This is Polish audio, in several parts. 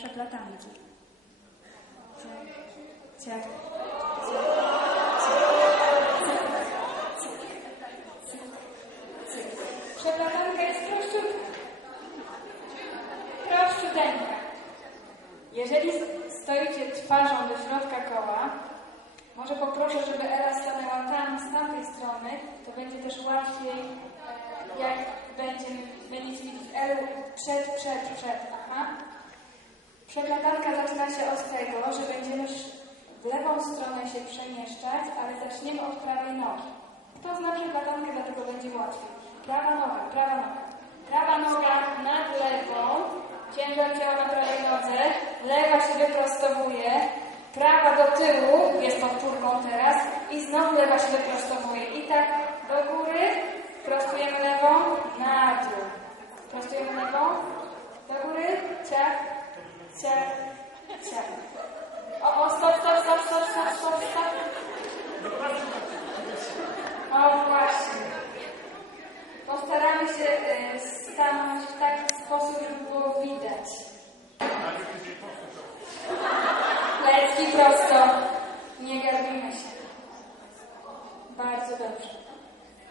przeplatanki. Ciach, Przeplatanka jest prościutka. Prościuteńka. Jeżeli stoicie twarzą do środka koła, może poproszę, żeby Ela stanęła tam, z tamtej strony, to będzie też łatwiej, jak będziemy, będziecie widzieć Elu przed, przed, przed. Aha. Przeplatanka zaczyna się od tego, że będziemy w lewą stronę się przemieszczać, ale zaczniemy od prawej nogi. Kto zna przeplatankę, dlatego będzie łatwiej. Prawa noga, prawa noga. Prawa noga nad lewą, ciężar ciała na prawej nodze, lewa się wyprostowuje, prawa do tyłu, jest podpórką teraz, i znowu lewa się wyprostowuje. I tak do góry, prostujemy lewą, na dół. Prostujemy lewą, do góry, ciach, ciach, ciach. O, o, stop, stop, stop, stop, stop, stop, stop. O, właśnie. Postaramy się e, stanąć w taki sposób, żeby było widać. Lecki prosto. Nie garbimy się. Bardzo dobrze.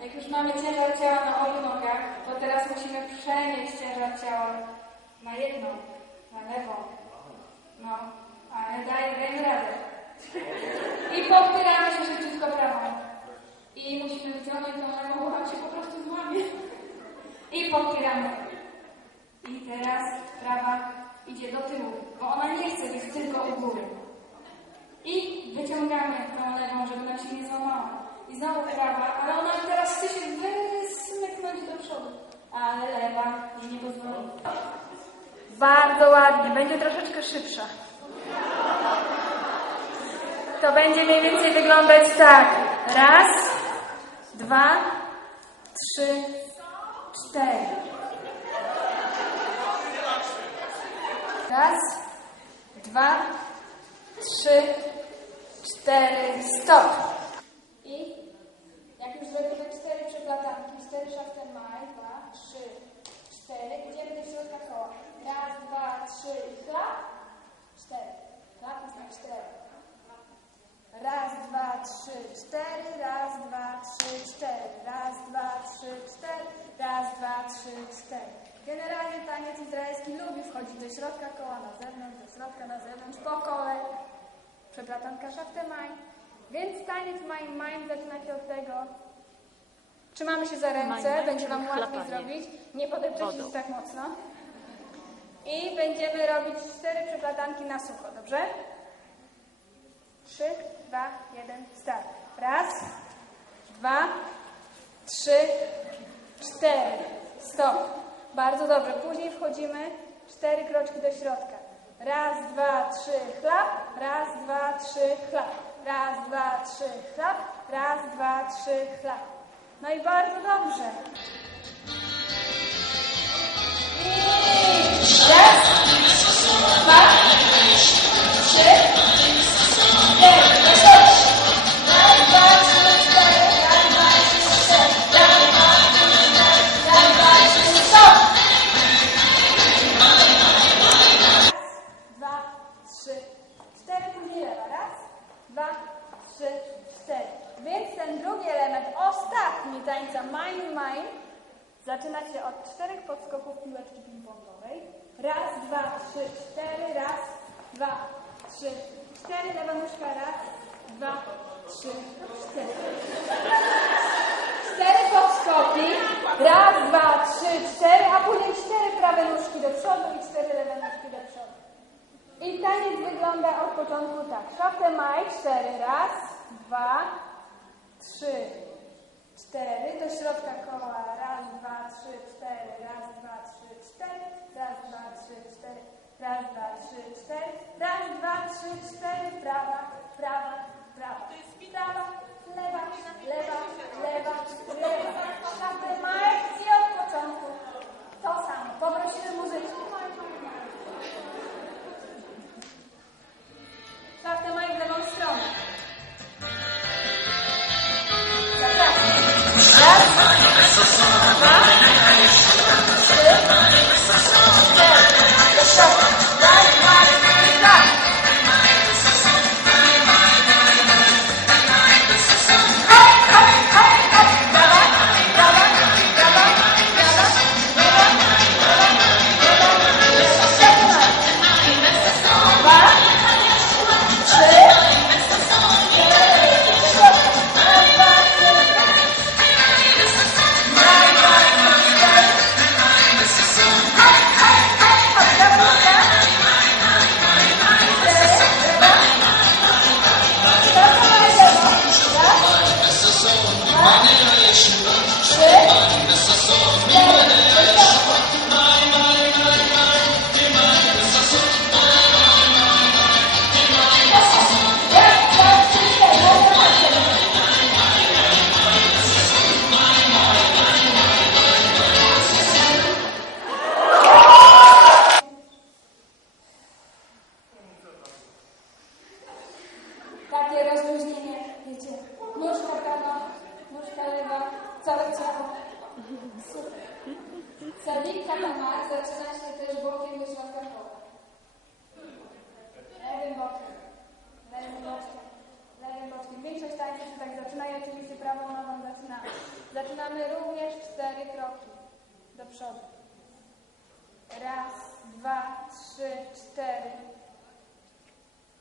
Jak już mamy ciężar ciała na obu nogach, to teraz musimy przenieść ciężar ciała na jedną, na lewą. No, ale daj, dajmy radę. I podpieramy się szybciutko prawą. I musimy wyciągnąć tą lewą, bo nam się po prostu złamie. I podpieramy. I teraz prawa idzie do tyłu, bo ona nie chce być tylko u góry. I wyciągamy tą lewą, żeby nam się nie złamała. I znowu prawa, ale ona teraz chce się wysmyknąć do przodu. Ale lewa nie pozwoli. Bardzo ładnie, będzie troszeczkę szybsza. To będzie mniej więcej wyglądać tak. Raz, dwa, trzy, cztery. Raz, dwa, trzy, cztery, stop. I jak już zrobimy cztery przeplatanki, cztery szafte maj, dwa, trzy, cztery, idziemy do środka koła. Raz, dwa, trzy, klap, cztery. Klap jest na cztery. Raz, dwa, trzy, cztery, raz, dwa, trzy, cztery, raz, dwa, trzy, cztery, raz, dwa, trzy, cztery. Generalnie taniec izraelski lubi wchodzić do środka koła, na zewnątrz, do środka, na zewnątrz, po kole. Przeplatanka szaftemaj. Więc taniec moim moim zaczyna się od tego. Trzymamy się za ręce, będzie Wam łatwiej zrobić. Nie podepczecie się tak mocno. I będziemy robić cztery przeplatanki na sucho, dobrze? Trzy, dwa, jeden, start. Raz, dwa, trzy, cztery. Stop. Bardzo dobrze. Później wchodzimy cztery kroczki do środka. Raz, dwa, trzy, chlap. Raz, dwa, trzy, chlap. Raz, dwa, trzy, chlap. Raz, dwa, trzy, chlap. No i bardzo dobrze. Drugi element, ostatni tańca Mine Mine, zaczyna się od czterech podskoków piłeczki ping-pongowej. Raz, dwa, trzy, cztery. Raz, dwa, trzy, cztery. Lewa nóżka. Raz, dwa, trzy, cztery. Cztery podskoki. Raz, dwa, trzy, cztery, a później cztery prawe nóżki do przodu i cztery lewe nóżki do przodu. I taniec wygląda od początku tak. Szafę maj, cztery. Raz, dwa, trzy, cztery. Do środka koła. Raz, dwa, trzy, cztery. Raz, dwa, trzy, cztery. Raz, dwa, trzy, cztery. Raz, dwa, trzy, cztery. Raz, dwa, trzy, cztery. Prawa, prawa, prawa. Prawa, lewa, lewa. Sadnik Katamar zaczyna się też bokiem do środka koła. Lewym bokiem. Lewym bokiem. Lewym bokiem. Większość tańców tak zaczyna i oczywiście prawą nogą zaczynamy. Zaczynamy również cztery kroki do przodu. Raz, dwa, trzy, cztery.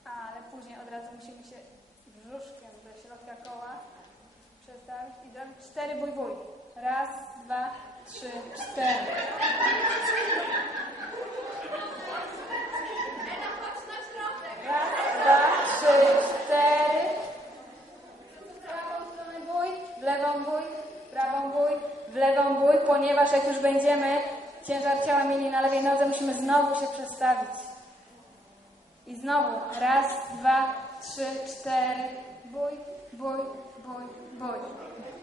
Ale później od razu musimy się brzuszkiem do środka koła przestawić i zrobić cztery bój bój. Raz, dwa, trzy, cztery. Raz, dwa, trzy, cztery. W prawą stronę bój, w lewą bój, w prawą bój, w lewą bój, ponieważ jak już będziemy ciężar ciała mieli na lewej nodze, musimy znowu się przestawić. I znowu raz, dwa, trzy, cztery, bój, bój, bój, bój.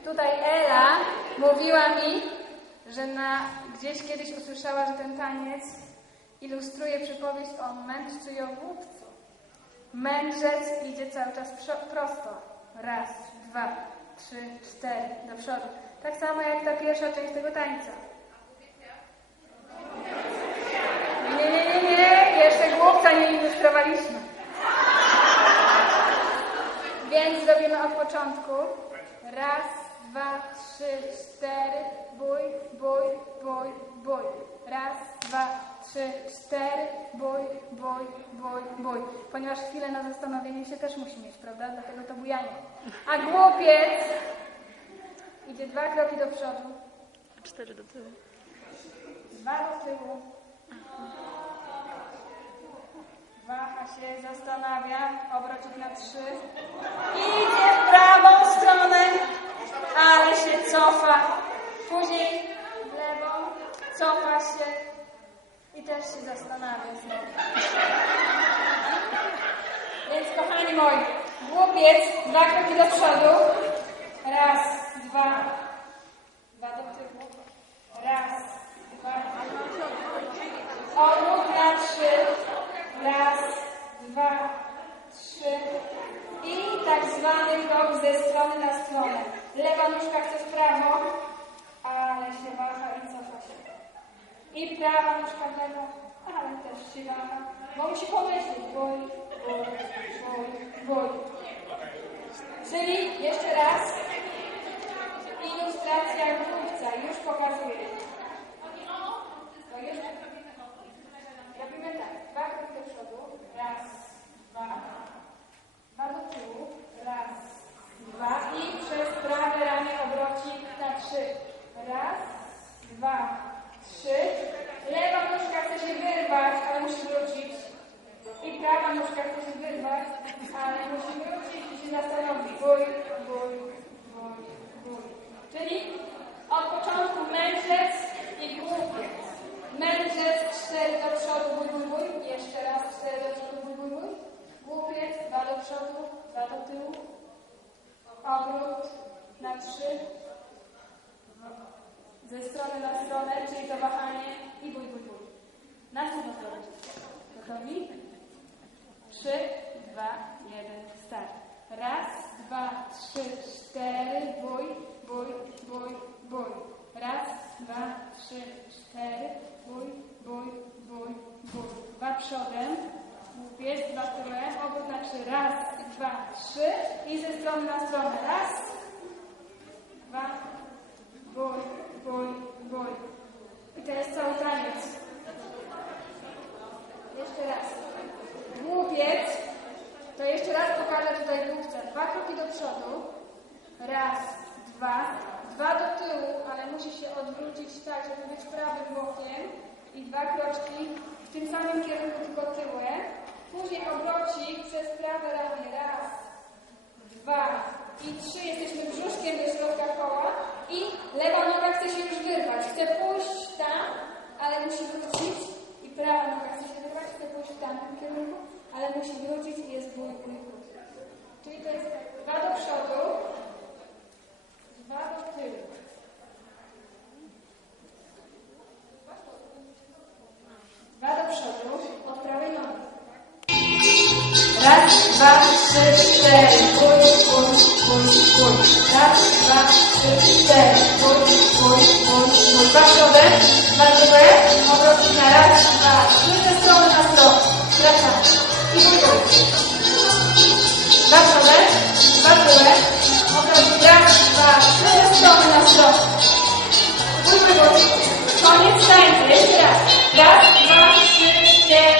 Tutaj Ela mówiła mi, że na, gdzieś kiedyś usłyszała, że ten taniec ilustruje przypowieść o mędrcu i o głupcu. Mędrzec idzie cały czas prosto. Raz, dwa, trzy, cztery, do przodu. Tak samo jak ta pierwsza część tego tańca. Nie, nie, nie, nie, jeszcze głupca nie ilustrowaliśmy. Więc zrobimy od początku. Raz, dwa, trzy, cztery, bój, bój, bój, bój. Raz, dwa, trzy, cztery, bój, bój, bój, bój. Ponieważ chwilę na zastanowienie się też musi mieć, prawda? Dlatego to bujanie. A głupiec idzie dwa kroki do przodu, Cztery do tyłu. dwa do tyłu. Waha się, zastanawia, obrocik na trzy. Idzie w się cofa. Później w lewą, cofa się i też się zastanawia znowu. Więc kochani moi, głupiec, dwa kroki do przodu. Raz, dwa, dwa do tyłu. Raz, dwa, Obrót na trzy. Raz, dwa, trzy. I tak zwany krok ze strony na stronę. Lewa nóżka chce w prawo, ale się waha i cofa się. I lewo, ale też się waha, bo musi pomyśleć. Bój, bój, bój, bój. Czyli jeszcze raz. Ilustracja głupca. Już pokazuję. To już robimy tak. Dwa kroki do przodu. Raz, dwa. Dwa do tyłu. Raz, dwa. I przez prawe ramię obrocik na trzy. Raz, dwa, trzy. Lewa nóżka chce się wyrwać, ale musi wrócić. I prawa nóżka chce się wyrwać, ale musi wrócić i się zastanowić. Bój, bój, bój, bój. Czyli od początku mędrzec i głupiec. Mędrzec cztery do przodu, bój, bój, bój. Jeszcze raz cztery do przodu, bój, bój, bój. Głupiec, dwa do przodu, dwa do tyłu. Obrót na trzy. Ze strony na stronę, czyli to wahanie i bój, bój, bój. Na co to zrobić? Gotowi? Trzy, dwa, jeden, start. Raz, dwa, trzy, cztery, bój, bój, bój, bój. Raz, dwa, trzy, cztery, bój, bój, bój, bój. Dwa przodem, łupiec, dwa tyłem, obrót na trzy. Raz, dwa, trzy i ze strony na stronę. Raz, dwa, bój, bój, bój. I jest cały taniec. Jeszcze raz. Głupiec, to jeszcze raz pokażę tutaj głupca. Dwa kroki do przodu. Raz, dwa. Dwa do tyłu, ale musi się odwrócić tak, żeby być prawym bokiem. I dwa kroczki w tym samym kierunku, tylko tyłem. Później obrocik przez prawe ramię. Raz, dwa i trzy. Jesteśmy brzuszkiem do środka koła. I lewa noga chce się już wyrwać. Chce pójść tam, ale musi wrócić. I prawa noga chce się wyrwać, chce pójść w tamtym kierunku, ale musi wrócić trzy, cztery, bój, bój, bój, bój. Raz, dwa, trzy, cztery, bój, bój, bój, bój. Dwa przodem, dwa tyły, obrót na raz, dwa, trzy, ze strony na stronę. Wracamy. I pójdą. Dwa przodem, dwa tyły, obrót raz, dwa, trzy, ze strony na stronę. Pójdźmy go. Koniec tańca. Jeszcze raz. Raz, dwa, trzy.